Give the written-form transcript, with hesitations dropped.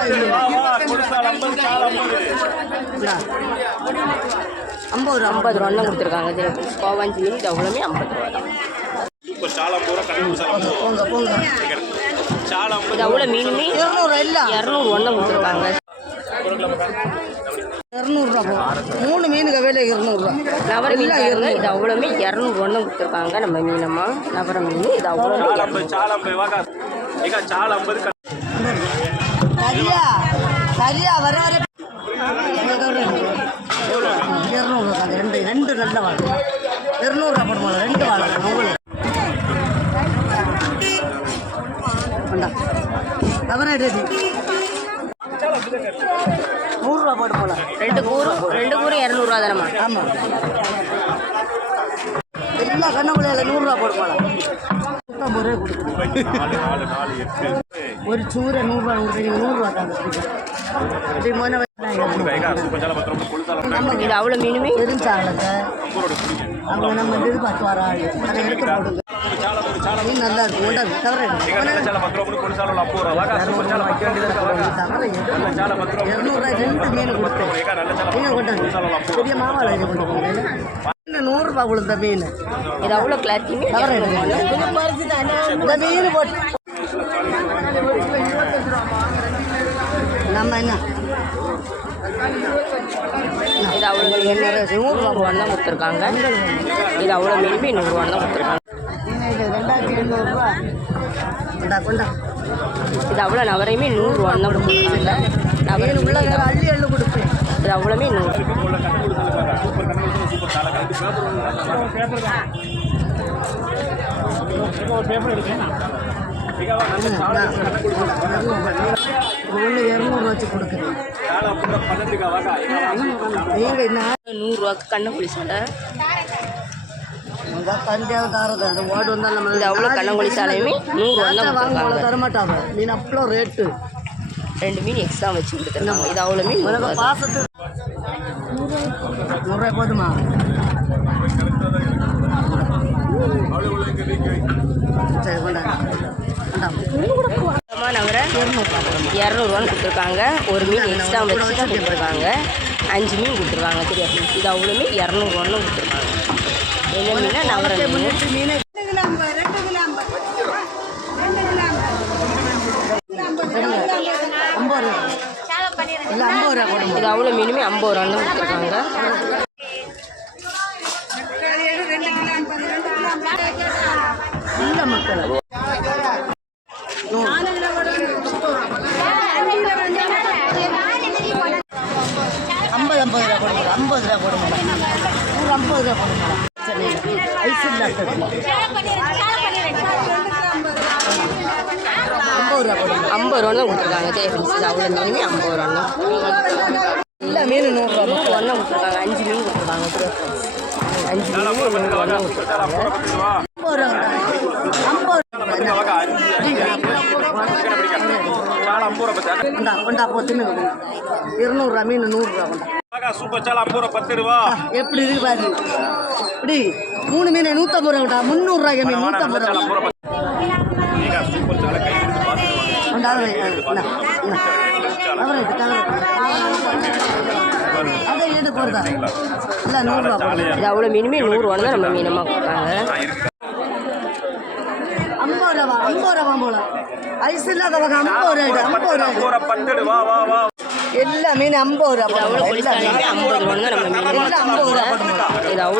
50 ரூபா கொடுத்துருக்காங்க. கோவாஞ்சி மீன் இது அவ்வளோமே 50 ரூபா தான். இது அவ்வளோ மீனுமே 200 கொடுத்துருக்காங்க. 200 3 மீனுக்கு வேலை 200 நவர மீன் இது அவ்வளோமே 200 கொடுத்துருக்காங்க. நம்ம மீனம்மா நவர மீன் இது அவ்வளோ சரியா வர வர 200 ரெண்டு நல்ல வாழை 200 போடுமா 2 வாழை உங்களுக்கு நவர ரெடி 100 ரூபா போட்டு போகலாம். 2 கூறு 200 ரூபா தானம்மா? ஆமாம் எல்லா கண்ணக்குள்ளையில் 100 ரூபா போட்டு போகலாம். ஒரு சூரை 100 ரூபா 100 ரூபா தாங்க. இது அவ்வளோ மீனுமே தெரிஞ்சாங்க அவங்க நம்ம எதிர்பார்த்து வர ஆள் அதை எடுத்து போடுங்க. மீன் நல்லா இருக்கும் கொண்டாது தவிர 200 2 மீன் கொடுத்தேன். மீன் கொண்டாந்து பெரிய மாவாளை இது கொடுப்போம். 100 ரூபா கொடுத்த மீன் இது அவ்வளோ கிளாரிட்டி தவிர இந்த மீன் போட்டு நம்ம என்ன இது அவ்வளோ 100 ரூபா தான் கொடுத்துருக்காங்க. இது அவ்வளோ மீனுமே 100 ரூபா தான் கொடுத்துருக்காங்க. 2700 ரூபா கொண்டா. இது அவ்வளோ நவரையுமே 100 ரூபா தான் கொடுத்துருக்காங்க. நவரையும் உள்ள அள்ளி அள்ளு கொடுப்பேன். இது அவ்வளோமே 100. ஒன்று 200 வச்சு கொடுக்குறேன். நீங்கள் என்ன 100 ரூபாய்க்கு கண்ணங்குழி சாலை தஞ்சாவூர் தாரது அது ஓடு வந்தால் நம்ம இது அவ்வளோ கண்ணங்குழி சாலையுமே 100 ரூபா தான் வாங்க தரமாட்டாங்க. மீன் அவ்வளோ ரேட்டு 2 மீன் எக்ஸ்ட்ரா வச்சு கொடுத்துருக்காங்க. இது அவ்வளோ மீன் பாசத்து 100 ரூபாய் போதுமா? சரி கொண்டாங்க. நவர 200 கொடுத்துருக்காங்க. ஒரு மீன் எக்ஸ்ட்ரா வச்சு தான் கொடுத்துருக்காங்க. 5 மீன் கொடுத்துருக்காங்க. தெரியாது இது அவ்வளோமே 200 கொடுத்துருக்காங்க. என்ன மீனா நவர மீன் இது அவ்வளோ மீனுமே 50 ரூபா தான் கொடுத்துருக்காங்க. இல்லை மக்கள் 50 ரூபா போடுங்க. 50 ரூபா போடுங்க. 50 ரூபா போடுங்க. ஐஸ் இல்லை 50 ரூபா போடுங்க. 50 ரூபா தான் கொடுத்துருக்காங்க. சரி இது அவ்வளோ மீனுமே 50 ரூபா தான். இல்லை மீன் 100 ரூபா 100 ரூபா கொடுத்துருக்காங்க. 5 மீன் கொடுத்துருக்காங்க. 5 மீன் 100 ரூபா தான் கொடுத்துருக்காங்க. 50 ரூபா 200 ரூபா மீன் 100 ரூபா எப்படி இருக்கு பாரு. இப்படி 3 மீன் 150 ரூபா 300 ரூபாய்க்கு மீன் 150 ரூபா அதை எடுத்து போடுதா இல்லை 100 ரூபா. இது அவ்வளோ மீனுமே 100 ரூபா தான் நம்ம மீனமாக கொடுத்தாங்க. 50 ரூபா 50 ரூபா போல ஐஸ் இல்லாதவங்க 50 ரூபா எல்லா மீன் 50 ரூபா. இது அவ்வளோ 50 ரூபா தான் நம்ம மீன். எல்லாம் 50 ரூபா. இது அவ்வளோ